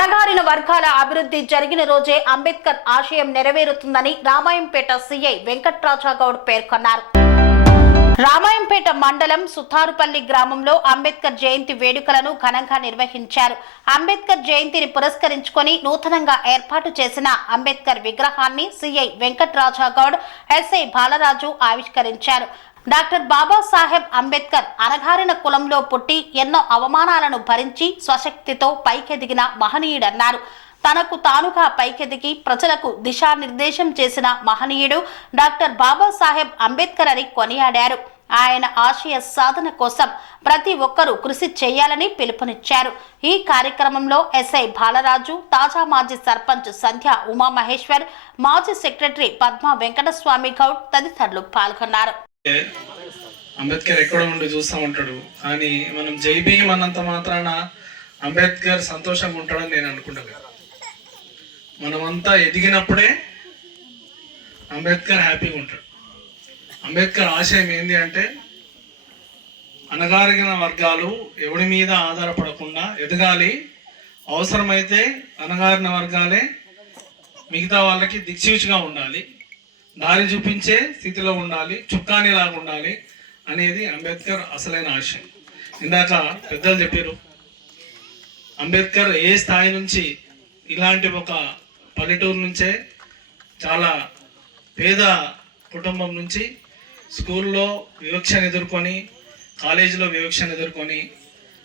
అణగారిన వర్గాల అభివృద్ధి జరిగిన రోజే అంబేద్కర్ ఆశయం నెరవేరుతుందని రామాయంపేట సీఐ వెంకట్రాజగౌడ్ పేర్కొన్నారు. రామాయంపేట మండలం సుతారుపల్లి గ్రామంలో అంబేద్కర్ జయంతి వేడుకలను ఘనంగా నిర్వహించారు. అంబేద్కర్ జయంతిని పురస్కరించుకొని నూతనంగా ఏర్పాటు చేసిన అంబేద్కర్ విగ్రహాన్ని సీఐ వెంకట్రాజగౌడ్, ఎస్ఐ బాలరాజు ఆవిష్కరించారు. డాక్టర్ బాబాసాహెబ్ అంబేద్కర్ అణగారిన కులంలో పుట్టి ఎన్నో అవమానాలను భరించి స్వశక్తితో పైకెదిగిన మహనీయుడన్నారు. తనకు తానుగా పైకెదిగి ప్రజలకు దిశానిర్దేశం చేసిన మహనీయుడు డాక్టర్ బాబాసాహెబ్ అంబేద్కర్ అని కొనియాడారు. ఆయన ఆశయ సాధన కోసం ప్రతి ఒక్కరూ కృషి చేయాలని పిలుపునిచ్చారు. ఈ కార్యక్రమంలో ఎస్ఐ బాలరాజు, తాజా మాజీ సర్పంచ్ సంధ్య ఉమామహేశ్వర్, మాజీ సెక్రటరీ పద్మా వెంకటస్వామి గౌడ్ తదితరులు పాల్గొన్నారు. అంబేద్కర్ ఎక్కడ ఉండి చూస్తూ ఉంటాడు, కానీ మనం జై భీమ్ అన్నంత మాత్రాన అంబేద్కర్ సంతోషంగా ఉంటాడని నేను అనుకుంటాను. మనమంతా ఎదిగినప్పుడే అంబేద్కర్ హ్యాపీగా ఉంటాడు. అంబేద్కర్ ఆశయం ఏంటి అంటే అణగారిన వర్గాలు ఎవడి మీద ఆధారపడకుండా ఎదగాలి, అవసరమైతే అణగారిన వర్గాలే మిగతా వాళ్ళకి దిక్సూచిగా ఉండాలి, దారి చూపించే స్థితిలో ఉండాలి, చుక్కానిలాగా ఉండాలి అనేది అంబేద్కర్ అసలైన ఆశయం. ఇందాక పెద్దలు చెప్పారు, అంబేద్కర్ ఏ స్థాయి నుంచి ఇలాంటి ఒక పల్లెటూరు నుంచే చాలా పేద కుటుంబం నుంచి స్కూల్లో వివక్షను ఎదుర్కొని, కాలేజీలో వివక్షను ఎదుర్కొని,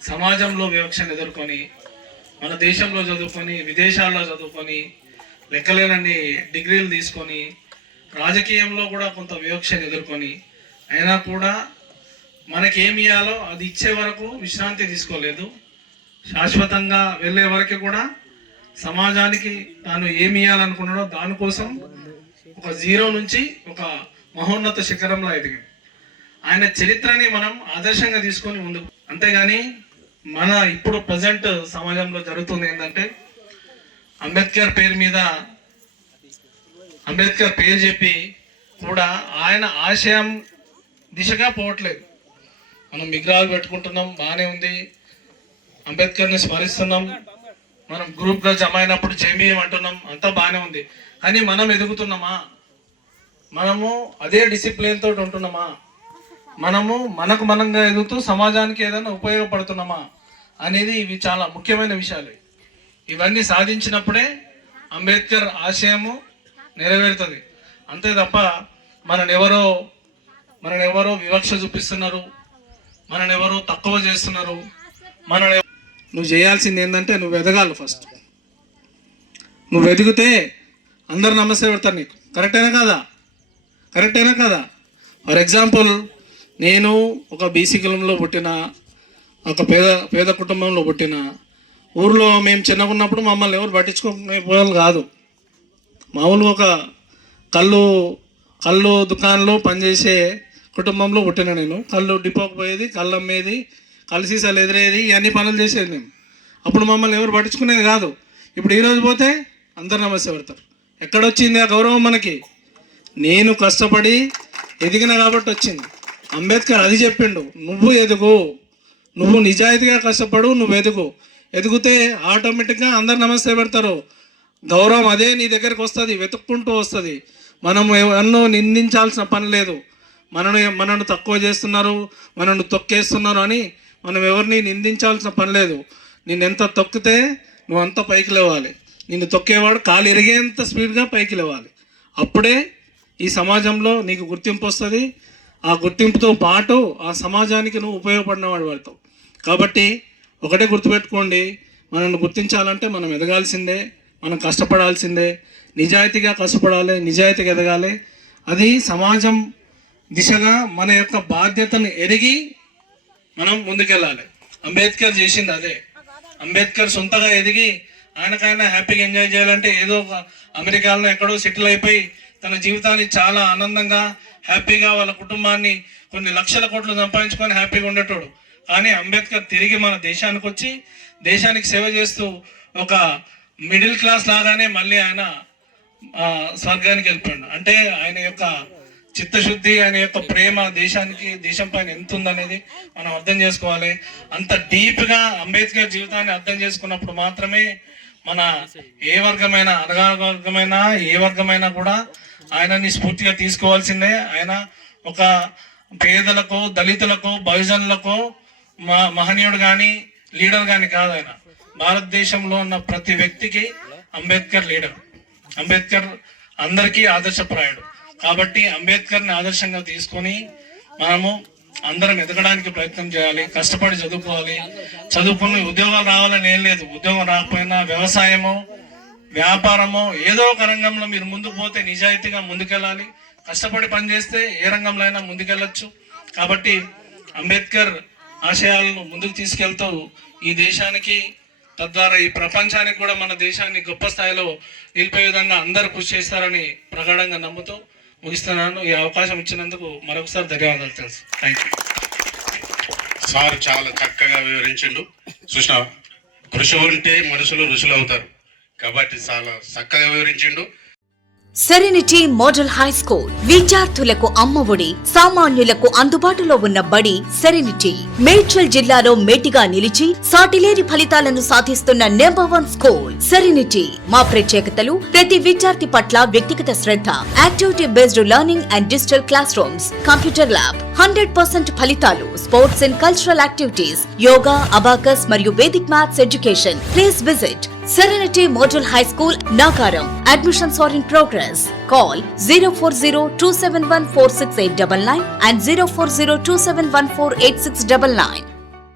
సమాజంలో వివక్షను ఎదుర్కొని, మన దేశంలో చదువుకొని, విదేశాల్లో చదువుకొని, లెక్కలేనన్ని డిగ్రీలు తీసుకొని, రాజకీయంలో కూడా కొంత వివక్షను ఎదుర్కొని, అయినా కూడా మనకి ఏమి ఇవ్వాలో అది ఇచ్చే వరకు విశ్రాంతి తీసుకోలేదు. శాశ్వతంగా వెళ్ళే వరకు కూడా సమాజానికి తాను ఏమి ఇవ్వాలనుకున్నాడో దానికోసం ఒక జీరో నుంచి ఒక మహోన్నత శిఖరంలో ఎదిగింది. ఆయన చరిత్రని మనం ఆదర్శంగా తీసుకొని ముందుకు, అంతేగాని మన ఇప్పుడు ప్రజెంట్ సమాజంలో జరుగుతుంది ఏంటంటే అంబేద్కర్ పేరు చెప్పి కూడా ఆయన ఆశయం దిశగా పోవట్లేదు. మనం విగ్రహాలు పెట్టుకుంటున్నాం, బాగానే ఉంది, అంబేద్కర్ని స్మరిస్తున్నాం, మనం గ్రూప్గా జమ అయినప్పుడు జేబీఎం అంటున్నాం, అంతా బాగానే ఉంది. కానీ మనం ఎదుగుతున్నామా? మనము అదే డిసిప్లిన్ తోటి ఉంటున్నామా? మనము మనంగా ఎదుగుతూ సమాజానికి ఏదైనా ఉపయోగపడుతున్నామా అనేది ఇవి చాలా ముఖ్యమైన విషయాలు. ఇవన్నీ సాధించినప్పుడే అంబేద్కర్ ఆశయము నెరవేరుతుంది. అంతే తప్ప మననెవరో వివక్ష చూపిస్తున్నారు, మననెవరో తక్కువ చేస్తున్నారు. నువ్వు చేయాల్సింది ఏంటంటే నువ్వు ఎదగాలి. ఫస్ట్ నువ్వు ఎదిగితే అందరు నమస్తే పెడతారు నీకు. కరెక్టేనా కాదా? ఫర్ ఎగ్జాంపుల్, నేను ఒక బీసీ కులంలో పుట్టిన, ఒక పేద కుటుంబంలో పుట్టిన, ఊర్లో మేము చిన్నగా ఉన్నప్పుడు మమ్మల్ని ఎవరు పట్టించుకునే పోయాలి కాదు. మామూలుగా ఒక కళ్ళు దుకాణంలో పనిచేసే కుటుంబంలో పుట్టిన నేను. కళ్ళు డిపోకి పోయేది, కళ్ళు అమ్మేది, కళ్ళు సీసాలు ఎదిరేది, ఇవన్నీ పనులు చేసేది నేను. అప్పుడు మమ్మల్ని ఎవరు పట్టించుకునేది కాదు. ఇప్పుడు ఈరోజు పోతే అందరు నమస్తే పెడతారు. ఎక్కడొచ్చింది ఆ గౌరవం మనకి? నేను కష్టపడి ఎదిగిన కాబట్టి వచ్చింది. అంబేద్కర్ అది చెప్పిండు, నువ్వు ఎదుగు, నువ్వు నిజాయితీగా కష్టపడు, నువ్వు ఎదిగితే ఆటోమేటిక్గా అందరు నమస్తే పెడతారు. గౌరవం అదే నీ దగ్గరికి వస్తుంది, వెతుక్కుంటూ వస్తుంది. మనం ఎన్నో నిందించాల్సిన పని లేదు. మనను తక్కువ చేస్తున్నారు, మనను తొక్కేస్తున్నారు అని మనం ఎవరిని నిందించాల్సిన పని లేదు. నిన్నెంత తొక్కితే నువ్వు అంత పైకి లేవాలి. నిన్ను తొక్కేవాడు కాలు ఎరిగేంత స్పీడ్గా పైకి లేవాలి. అప్పుడే ఈ సమాజంలో నీకు గుర్తింపు వస్తుంది. ఆ గుర్తింపుతో పాటు ఆ సమాజానికి నువ్వు ఉపయోగపడినవాడు పడతావు. కాబట్టి ఒకటే గుర్తుపెట్టుకోండి, మనల్ని గుర్తించాలంటే మనం ఎదగాల్సిందే, మనం కష్టపడాల్సిందే, నిజాయితీగా కష్టపడాలి, నిజాయితీగా ఎదగాలి. అది సమాజం దిశగా మన యొక్క బాధ్యతను ఎరిగి మనం ముందుకెళ్ళాలి. అంబేద్కర్ చేసింది అదే. అంబేద్కర్ సొంతగా ఎదిగి ఆయనకైనా హ్యాపీగా ఎంజాయ్ చేయాలంటే ఏదో ఒక అమెరికాలో ఎక్కడో సెటిల్ అయిపోయి తన జీవితాన్ని చాలా ఆనందంగా హ్యాపీగా వాళ్ళ కుటుంబాన్ని కొన్ని లక్షల కోట్లు సంపాదించుకొని హ్యాపీగా ఉండేటోడు. కానీ అంబేద్కర్ తిరిగి మన దేశానికి వచ్చి దేశానికి సేవ చేస్తూ ఒక మిడిల్ క్లాస్ లాగానే మళ్ళీ ఆయన స్వర్గానికి వెళ్ళిపోయాడు. అంటే ఆయన యొక్క చిత్తశుద్ధి, ఆయన యొక్క ప్రేమ దేశం పైన ఎంత ఉందనేది మనం అర్థం చేసుకోవాలి. అంత డీప్గా అంబేద్కర్ జీవితాన్ని అర్థం చేసుకున్నప్పుడు మాత్రమే మన ఏ వర్గమైన వర్గమైనా ఏ వర్గమైనా కూడా ఆయనని స్ఫూర్తిగా తీసుకోవాల్సిందే. ఆయన ఒక పేదలకు, దళితులకు, బహుజనులకు మహనీయుడు కానీ లీడర్ కానీ కాదు. ఆయన భారతదేశంలో ఉన్న ప్రతి వ్యక్తికి అంబేద్కర్ లీడర్. అంబేద్కర్ అందరికీ ఆదర్శప్రాయుడు. కాబట్టి అంబేద్కర్ని ఆదర్శంగా తీసుకొని మనము అందరం ఎదగడానికి ప్రయత్నం చేయాలి, కష్టపడి చదువుకోవాలి. చదువుకుని ఉద్యోగాలు రావాలని ఏం లేదు. ఉద్యోగం రాకపోయినా వ్యవసాయమో వ్యాపారమో ఏదో ఒక రంగంలో మీరు ముందుకు పోతే నిజాయితీగా ముందుకెళ్ళాలి. కష్టపడి పనిచేస్తే ఏ రంగంలో అయినా ముందుకెళ్ళచ్చు. కాబట్టి అంబేద్కర్ ఆశయాలను ముందుకు తీసుకెళ్తూ ఈ దేశానికి, తద్వారా ఈ ప్రపంచానికి కూడా మన దేశాన్ని గొప్ప స్థాయిలో నిలిపే విధంగా అందరూ కృషి చేస్తారని ప్రగాఢంగా నమ్ముతూ ముగిస్తున్నాను. ఈ అవకాశం ఇచ్చినందుకు మరొకసారి ధన్యవాదాలు. తెలుసు. Thank you. సార్ చాలా చక్కగా వివరించిండు. చూసినా కృషి ఉంటే మనుషులు ఋషులు అవుతారు. కాబట్టి చాలా చక్కగా వివరించిండు. సెరెనిటీ మోడల్ హై స్కూల్ విద్యార్థులకు అమ్మఒడి, సామాన్యులకు అందుబాటులో ఉన్న బడి సెరెనిటీ. మేడ్చల్ జిల్లాలో మేటిగా నిలిచి సాటిలేని ఫలితాలను సాధిస్తున్న నంబర్ 1 స్కూల్ సెరెనిటీ. మా ప్రత్యేకతలు: ప్రతి విద్యార్థి పట్ల వ్యక్తిగత శ్రద్ధ, activity based learning and digital classrooms, computer lab, 100% ఫలితాలు, sports and cultural activities, yoga, abacus మరియు Vedic maths education. Please visit Serenity Model High School, Nagaram. Admissions are in progress. Call 040-271-46899 and 040-271-48699.